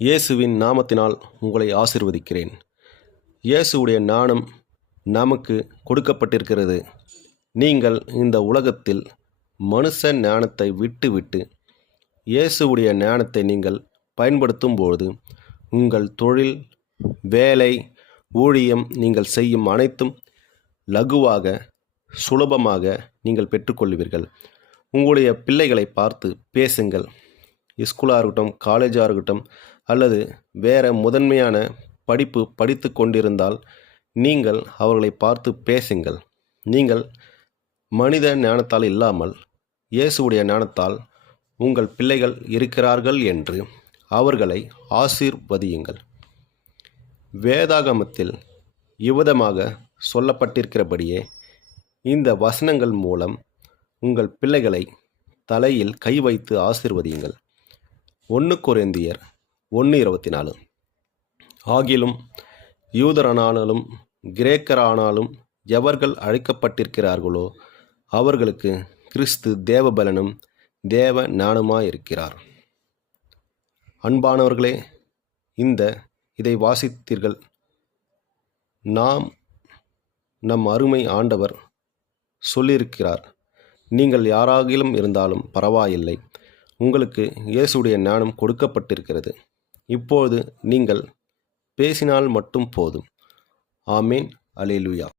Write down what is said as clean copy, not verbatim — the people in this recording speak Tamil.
இயேசுவின் நாமத்தினால் உங்களை ஆசீர்வதிக்கிறேன். இயேசுவுடைய ஞானம் நமக்கு கொடுக்கப்பட்டிருக்கிறது. நீங்கள் இந்த உலகத்தில் மனுஷ ஞானத்தை விட்டுவிட்டு இயேசுவுடைய ஞானத்தை நீங்கள் பயன்படுத்தும்போது உங்கள் தொழில், வேலை, ஊழியம் நீங்கள் செய்யும் அனைத்தும் லகுவாக, சுலபமாக நீங்கள் பெற்றுக்கொள்வீர்கள். உங்களுடைய பிள்ளைகளை பார்த்து பேசுங்கள். ஸ்கூலாக இருக்கட்டும், காலேஜாக இருக்கட்டும், அல்லது வேறு முதன்மையான படிப்பு படித்து கொண்டிருந்தால் நீங்கள் அவர்களை பார்த்து பேசுங்கள். நீங்கள் மனித ஞானத்தால் இல்லாமல் இயேசுவுடைய ஞானத்தால் உங்கள் பிள்ளைகள் இருக்கிறார்கள் என்று அவர்களை ஆசீர்வதியுங்கள். வேதாகமத்தில் இவ்விதமாக சொல்லப்பட்டிருக்கிறபடியே இந்த வசனங்கள் மூலம் உங்கள் பிள்ளைகளை தலையில் கை வைத்து ஆசீர்வதியுங்கள். 1 கொரிந்தியர் 1:24. ஆகிலும் யூதரானாலும் கிரேக்கரானாலும் எவர்கள் அழைக்கப்பட்டிருக்கிறார்களோ அவர்களுக்கு கிறிஸ்து தேவபலனும் தேவ ஞானமாயிருக்கிறார். அன்பானவர்களே, இதை வாசித்தீர்கள். நம் அருமை ஆண்டவர் சொல்லியிருக்கிறார், நீங்கள் யாராகிலும் இருந்தாலும் பரவாயில்லை, உங்களுக்கு இயேசுடைய ஞானம் கொடுக்கப்பட்டிருக்கிறது. இப்போது நீங்கள் பேசினால் மட்டும் போதும். ஆமேன். அல்லேலூயா.